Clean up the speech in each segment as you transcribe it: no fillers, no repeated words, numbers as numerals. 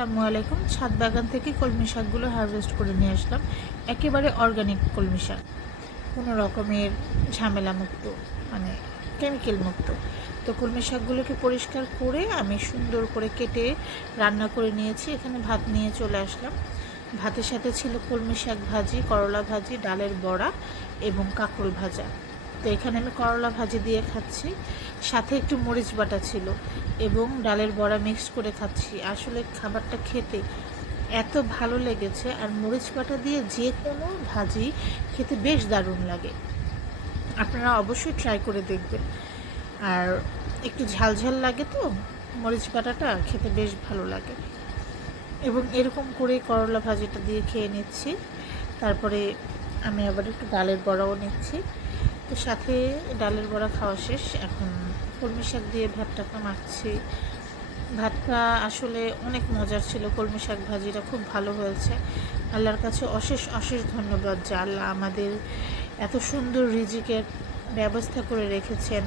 আসসালামু আলাইকুম। ছাদ বাগান থেকে কলমি শাকগুলো হারভেস্ট করে নিয়ে আসলাম। একেবারে অর্গানিক কলমি শাক, কোনো রকমের ঝামেলা মুক্ত, মানে কেমিক্যাল মুক্ত। তো কলমি শাকগুলোকে পরিষ্কার করে আমি সুন্দর করে কেটে রান্না করে নিয়েছি। এখানে ভাত নিয়ে চলে আসলাম। ভাতের সাথে ছিল কলমি শাক ভাজি, করলা ভাজি, ডালের বড়া এবং কাঁকরোল ভাজা। তো এখানে আমি করলা ভাজি দিয়ে খাচ্ছি, সাথে একটু মরিচ বাটা ছিল এবং ডালের বড়া মিক্স করে খাচ্ছি। আসলে খাবারটা খেতে এত ভালো লেগেছে, আর মরিচ বাটা দিয়ে যে কোনো ভাজি খেতে বেশ দারুণ লাগে। আপনারা অবশ্যই ট্রাই করে দেখবেন। আর একটু ঝালঝাল লাগে, তো মরিচ বাটাটা খেতে বেশ ভালো লাগে। এবং এরকম করে করলা ভাজিটা দিয়ে খেয়ে নিচ্ছি। তারপরে আমি আবার একটু ডালের বড়াও নিচ্ছি। তো সাথে ডালের বড়া খাওয়া শেষ, এখন কলমি শাক দিয়ে ভাতটাকে মাখছি। ভাতটা আসলে অনেক মজার ছিল, কলমি শাক ভাজিটা খুব ভালো হয়েছে। আল্লাহর কাছে অশেষ অশেষ ধন্যবাদ যে আল্লাহ আমাদের এত সুন্দর রিজিকের ব্যবস্থা করে রেখেছেন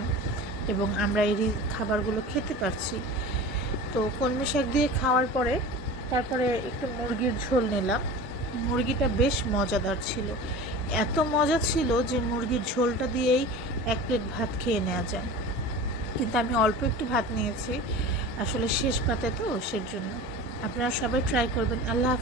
এবং আমরা এই খাবারগুলো খেতে পারছি। তো কলমি শাক দিয়ে খাওয়ার পরে তারপরে একটু মুরগির ঝোল নিলাম। মুরগিটা বেশ মজাদার ছিল, এত মজা ছিল যে মুরগির ঝোলটা দিয়েই এক প্লেট ভাত খেয়ে নেওয়া যায়। কিন্তু আমি অল্প একটু ভাত নিয়েছি, আসলে শেষ পাতে তো, সেজন্য। আপনারা সবাই ট্রাই করবেন। আল্লাহ হাফেজ।